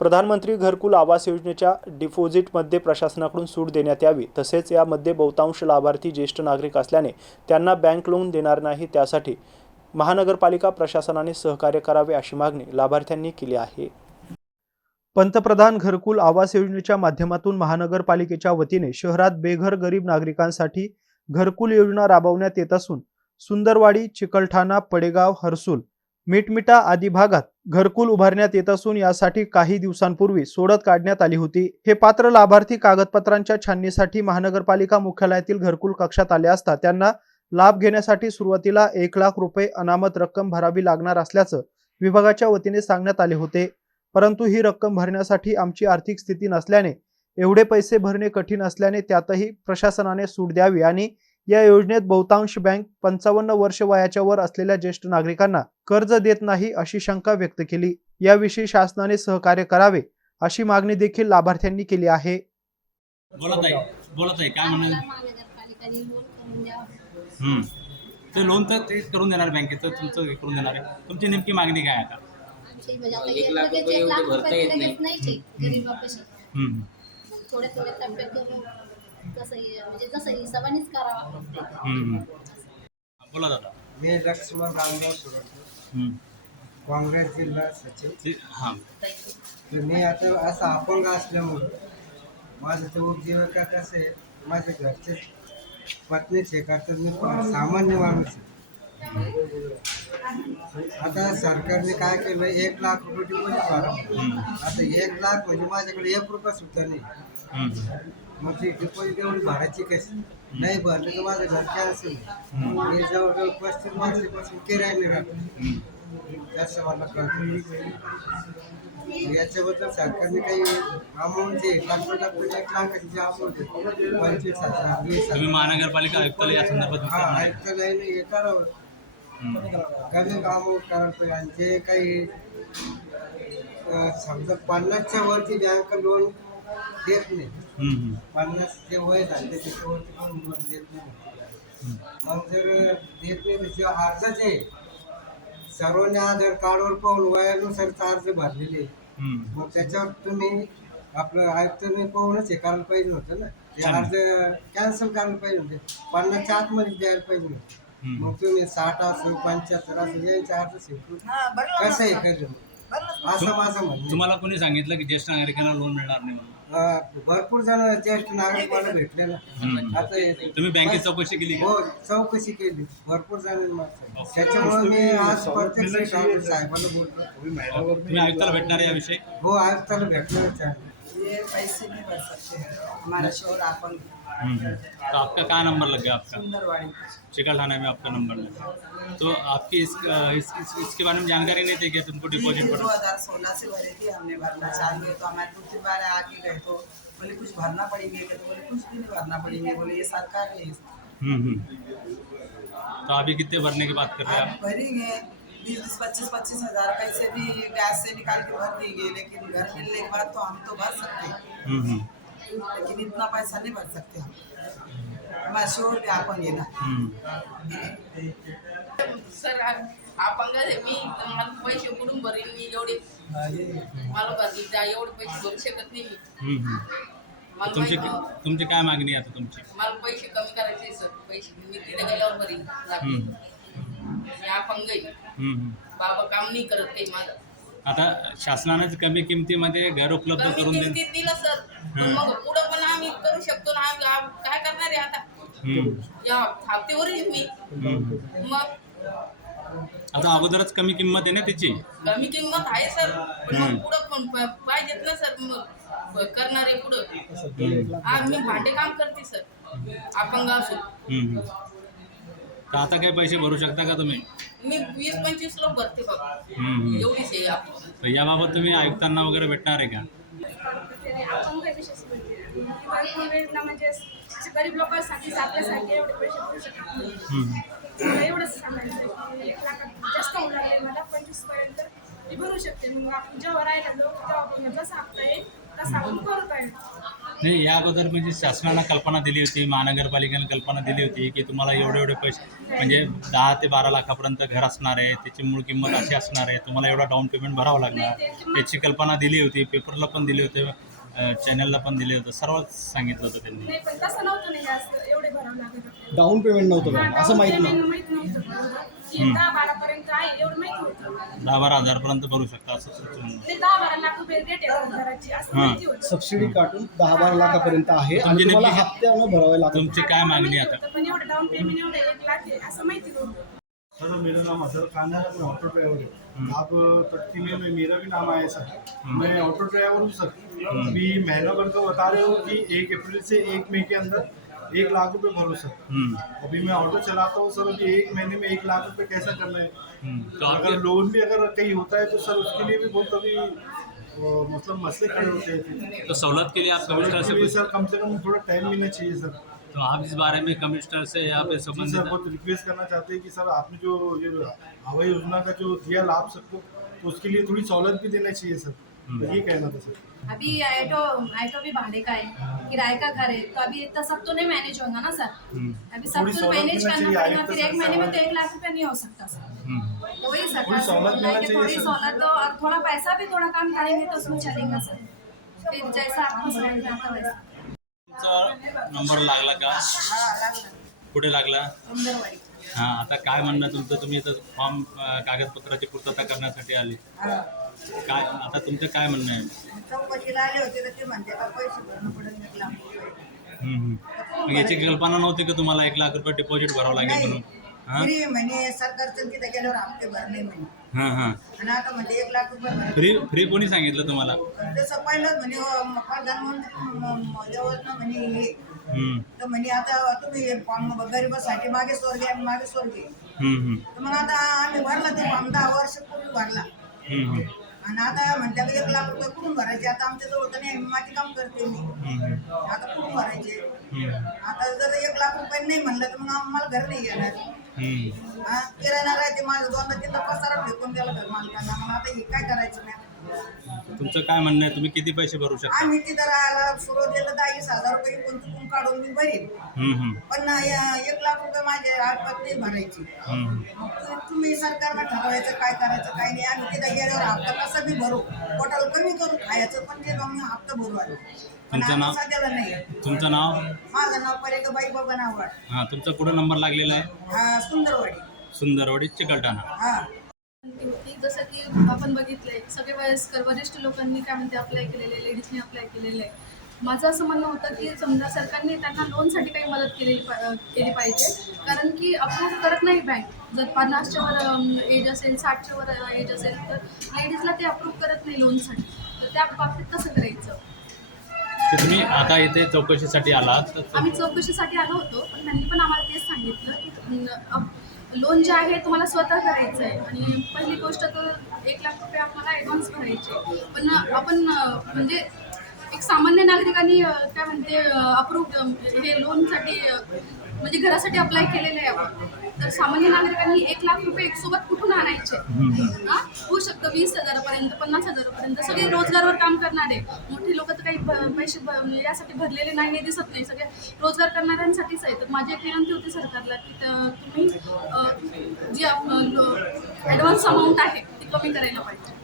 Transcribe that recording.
प्रधानमंत्री घरकुल आवास योजनेच्या डिपॉझिटमध्ये प्रशासनाकडून सूट देण्यात यावी, तसेच यामध्ये बहुतांश लाभार्थी ज्येष्ठ नागरिक असल्याने त्यांना बँक लोन देणार नाही, त्यासाठी महानगरपालिका प्रशासनाने सहकार्य करावे अशी मागणी लाभार्थ्यांनी केली आहे। पंतप्रधान घरकुल आवास योजनेच्या माध्यमातून महानगरपालिकेच्या वतीने शहरात बेघर गरीब नागरिकांसाठी घरकुल योजना राबवण्यात येत असून सुंदरवाडी, चिकलठाणा, पडेगाव, हर्सूल, मिटमिटा आदी भागात घरकुल उभारण्यात येत असून यासाठी काही दिवसांपूर्वी सोडत काढण्यात आली होती। हे पात्र लाभार्थी कागदपत्रांच्या छाननीसाठी महानगरपालिका मुख्यालयातील घरकुल कक्षात आले असता त्यांना लाभ घेण्यासाठी सुरुवातीला 1 लाख रुपये अनामत रक्कम भरावी लागणार असल्याचं विभागाच्या वतीने सांगण्यात आले होते। परंतु ही रक्कम भरण्यासाठी आमची आर्थिक स्थिती नसल्याने एवढे पैसे भरणे कठीण असल्याने त्यातही प्रशासनाने सूट द्यावी आणि या योजनेत बहुतांश बँक 55 वर्ष वयाच्या वर असलेल्या ज्येष्ठ नागरिकांना कर्ज देत नाही अशी शंका व्यक्त केली। याविषयी शासनाने सहकार्य करावे अशी मागणी देखील लाभार्थ्यांनी केली आहे। बोलत आहे काय म्हणाल? ते लोन तर ते करून देणार, बँकेचं तुमचं करून देणार आहे। तुमची नेमकी मागणी काय आता? 1 लाख रुपये एवढे भरता येत नाही गरीबापाशी। थोडे थोडे टप्प्यात करून जसं हिशोबानेच करावा। बोला दादा। मी लक्ष्मण रामदास सुरत, काँग्रेस जिल्हा सचिव। हां, तर मी आता असं अपंग असल्यामुळे माझं तर उपजीविका कसं आहे, माझ्या घरचे पत्नी शेकारतात, मी सामान्य माणूस आहे। आता सरकारने काय केलं, 1 लाख रुपये डिपॉझिट भरा। आता 1 लाख म्हणजे माझ्याकडे 1 रुपया सुद्धा नाही। मग ती डिपॉझिट एवढी भरायची कशी? नाही भरले तर माझं घर कॅन्सल। मी जवळजवळ 35 वर्षापासून किरायाने राहतो, जास्त मला कळतं। याच्याबद्दल सरकारने काही अमाऊंट जे टाकून 1 लाखाची जी अमाऊंट आहे 25,000 20,000 तुम्ही महानगरपालिका आयुक्ताला या संदर्भात आयुक्तालयाने हे करावं, कमी अमाऊंट करायला पाहिजे। आणि जे काही समजा 50च्या वरती बँक लोन देत नाही, 50 जे वय झाले त्याच्यावरती पण लोन देत नाही। मग जर देत नाही तर जे अर्जच आहे सर्वांनी आधार कार्डवर पाहून वयानुसार अर्ज भरलेले, मग त्याच्यावर तुम्ही आपलं आयुक्तांनी पाहूनच हे करायला पाहिजे होतं ना, हे अर्ज कॅन्सल करायला पाहिजे होते, 50च्या आतमध्ये द्यायला पाहिजे होतं। मग तुम्ही 60 असो 75 असो यांचे अर्ज स्वीकृत कसं हे केलं, असं माझं म्हणणं। तुम्हाला कोणी सांगितलं की ज्येष्ठ नागरिकांना लोन मिळणार नाही म्हणून? भरपूर जण ज्येष्ठ नागरिक मला भेटले ना। आता तुम्ही बँकेत चौकशी केली का? हो, चौकशी केली भरपूर जण, त्याच्यामुळे मी आज प्रत्यक्ष साहेबांना बोलतो। तुम्ही आयुक्ताला भेटणार याविषयी? हो, आयुक्ताला भेटणारच आहे। ये पैसे नहीं भर सकते हैं, हमारा शोर आपन। तो आपका क्या नंबर लग गया? आपका सुंदरवाड़ी। चिकलठाना में आपका नंबर लगा, तो आपकी इसके बारे में जानकारी नहीं थी कि तुमको डिपॉजिट पड़ा? 2016 से भरी थी, हमने भरना चालू है तो हमारे दूसरी बार आके गए तो बोले कुछ भरना पड़ेंगे, तो बोले कुछ भी नहीं भरना पड़ेंगे, बोले ये सरकार है। तो अभी कितने भरने की बात कर रहे हैं आप? भरेंगे 20-25 हज़ार पैसे भी गैस से निकाल के भर देंगे, लेकिन घर मिलने के बाद तो हम तो भर सकते हैं, लेकिन इतना पैसा नहीं भर सकते हम, हमारा शोर भी आपण ये ना। सर अपंग आहे मी, तर मला पैसे कुठून भरेन मी? एवढे मला भरले एवढे पैसे भरू शकत नाही मी। तुमची काय मागणी आहे आता तुमची? मला पैसे कमी करायचे सर, पैसे मी तिथे गेल्यावर भरीन लागले। मी अपंग आहे, बाबा काम नाही करत काही माझं। आता शासनानेच कमी किमतीमध्ये घर उपलब्ध कमी करून किमतीत दिलं सर, मग पुढं पण आम्ही करू शकतो ना, आम्ही काय करणार आहे आता? या हप्त्यावर येईन मी। मग आता अगोदरच कमी किंमत आहे ना त्याची? कमी किंमत आहे सर, पण मग पुढं पण पाहिजेत ना सर, मग करणार आहे पुढं। मी भांडे काम करते सर, अपंग असून। तर आता काय पैसे भरू शकता का तुम्ही? मी 20-25 लोक भरते बाबा, एवढीच आहे आपली। तर याबाबत तुम्ही आयुक्तांना वगैरे भेटणार आहे का? अपंग विशेष म्हणजे गरीब लोकांसाठी आपल्यासाठी एवढे पैसे भरू शकत नाही, एवढंच सांगायचं। 1 लाखात जास्त होऊन लागले मला, 25 पर्यंत मी भरू शकते। मग आपण जेव्हा राहिला तेव्हा जसा हप्ता येईल तसा आपण करत आहे। नाही, या अगोदर म्हणजे शासनानं कल्पना दिली होती, महानगरपालिकेनं कल्पना दिली होती की तुम्हाला एवढे पैसे म्हणजे 10 ते 12 लाखापर्यंत घर असणार आहे, त्याची मूळ किंमत अशी असणार आहे, तुम्हाला एवढा डाऊन पेमेंट भरावं लागणार, याची कल्पना दिली होती, पेपरला पण दिले होते, चॅनलला पण दिले होतं, सर्वच सांगितलं होतं त्यांनी. नाही पण तसं नव्हतं नाही जास्त एवढे भरावं लागत होते. डाऊन पेमेंट नव्हतं हा, का असं down माहित payment नाही. माहित नव्हतं बरोबर. की 10-12 पर्यंत आहे एवढं माहित नव्हतं. 10-12 हजारपर्यंत भरू शकता असं सुचवून. ते 10-12 लाख रुपये रेट आहे घराची असं हां. माहिती होतं. सबसिडी काढून 10-12 लाखापर्यंत आहे आणि तुमची तुम्हाला नेमकी- हप्त्यानं भरावे लागतं. तुमची काय मागणी माहिती आता? होतं, पण एवढं डाऊन पेमेंट एवढं 1 लाख आहे असं माहिती नव्हतं. सर मेरा नाम अजहर खान है, मैं ऑटो ड्राइवर हूँ। आप तटकी में मेरा भी नाम आया सर। मैं ऑटो ड्राइवर हूँ सर। अभी महीनों भर को बता रहे हो कि 1 अप्रैल से 1 मई के अंदर 1 लाख रुपए भरो सर। अभी मैं ऑटो चलाता हूँ सर, अभी 1 महीने में 1 लाख रुपए कैसा करना है? तो अगर आपके लोन भी अगर कहीं होता है तो सर उसके लिए भी बहुत अभी मतलब मसले खड़े होते हैं। तो सहूलत के लिए आप कमिश्नर से सर कम थोड़ा टाइम मिलना चाहिए सर। तो आप इस बारे में कमिश्नर से यहाँ पे जी सर, संबंधित बहुत रिक्वेस्ट करना चाहते हैं कि सर आपने जो ये हवाई योजना का जो दिया लाभ सबको, तो उसके लिए थोड़ी सहूलत भी देना चाहिए सर। तो ये कहना था सर। अभी ऑटो भी भाड़े का है, किराए का घर है, तो अभी इतना सब तो नहीं मैनेज होगा ना सर। अभी सब थोड़ी कुछ सहूलत मैनेज मिलना करना चाहिए, पड़ेगा, आगे फिर तो 1 महीने में तो सर 1 लाख रुपया नहीं हो सकता सर। तो वही थोड़ी सरकार से सहूलत बोलना है मिलना कि थोड़ी चाहिए सर। सहूलत दो और थोड़ा पैसा भी थोड़ा काम करेंगे तो उसमें चलेगा सर। फिर जैसा आपको समझ में आता वैसा। तुमचा नंबर लागला का? कुठे लागला? सुंदरवाडी. हां, आता काय म्हणणं तुमचं? तुम्ही इथं फॉर्म कागदपत्राची पूर्तता करण्यासाठी आले, काय आता तुमचं काय म्हणणं आहे? चौकशीला आले होते तर ते म्हणते का पैसे भरणं पडेल 1 लाख रुपये. मग याची कल्पना नव्हती का तुम्हाला 1 लाख रुपये डिपॉझिट भरावं लागेल म्हणून? हां फ्री म्हणे सरकारचं तिथे गेल्यावर हप्ते भरले म्हणे. हां हां. आणि आता म्हणजे 1 लाख रुपये भरले. फ्री कोणी सांगितलं तुम्हाला? तसं पहिलं म्हणे प्रधानमंत्री योजना म्हणे हे. तर म्हणे आता तुम्ही फॉर्म गरिबासाठी मागे स्वर्गे आणि मागे स्वर्गे. तर मग आता आम्ही भरला ते फॉर्म 10 वर्षापूर्वी भरला. आणि आता म्हणते 1 लाख रुपये कुठून भरायचे? आता आमच्या जवळ तर नाही, आम्ही माती काम करते मी. आता कुठून भरायचे? आता जर 1 लाख रुपये नाही म्हणलं तर मग आम्हाला घर नाही येणार. हा किराणा राहते माझं 2-3 पसारा फेकून द्यायला घर मालकांना. मग आता हे काय करायचं नाही? तुमचं काय म्हणणं आहे? तुम्ही किती पैसे भरू शकता? आम्ही तिथं राहायला सुरुवातीला 10,000 रुपये इकडून तिकडून काढून मी भरेन. पण 1 लाख रुपये माझे हातात नाही भरायचे. मग तुम्ही सरकारला ठरवायचं काय करायचं काय नाही. आम्ही तिथं गेल्यावर हप्ता कसा बी भरू, पोटाला कमी करू खायचं, पण ते आम्ही हप्ता भरू आलो. पण तुमचं नाव? आता सध्याला नाही. तुमचं नाव? माझं नाव परेकाबाई बाबा नावड. हां, तुमचा कुठं नंबर लागलेला आहे? हा सुंदरवाडी. सुंदरवाडी चिकलठाणा. हा होती जसं की आपण बघितलंय सगळे वयस्कर वरिष्ठ लोकांनी काय म्हणते अप्लाय केलेले, लेडीजने अप्लाय केलेलं आहे. माझं असं म्हणणं होतं की समजा सरकारने त्यांना लोनसाठी काही मदत केली पाहिजे, कारण की अप्रूव्ह करत नाही बँक. जर 50च्या वर एज असेल, 60च्या वर एज असेल तर लेडीजला ते अप्रूव्ह करत नाही लोनसाठी. तर त्या बाबतीत कसं करायचं? तर तुम्ही आता इथे चौकशीसाठी आलात तर आम्ही चौकशीसाठी आलो होतो, पण त्यांनी पण आम्हाला तेच सांगितलं की लोन जे आहे तुम्हाला स्वतः करायचं आहे. आणि पहिली गोष्ट तर 1 लाख रुपये आपल्याला ॲडव्हान्स भरायचे. पण आपण म्हणजे एक सामान्य नागरिकांनी काय म्हणते अप्रूव्ह हे लोनसाठी म्हणजे घरासाठी अप्लाय केलेलं आहे आपण. तर सामान्य नागरिकांनी 1 लाख रुपये एकसोबत कुठून आणायचे? हां, होऊ शकतं 20,000पर्यंत, 50,000पर्यंत. सगळे रोजगारवर काम करणारे मोठे लोक तर काही पैसे यासाठी भरलेले नाही हे दिसत नाही. सगळे रोजगार करणाऱ्यांसाठीच आहे. तर माझी एक विनंती होती सरकारला की तुम्ही जी ॲडव्हान्स अमाऊंट आहे ती कमी करायला पाहिजे.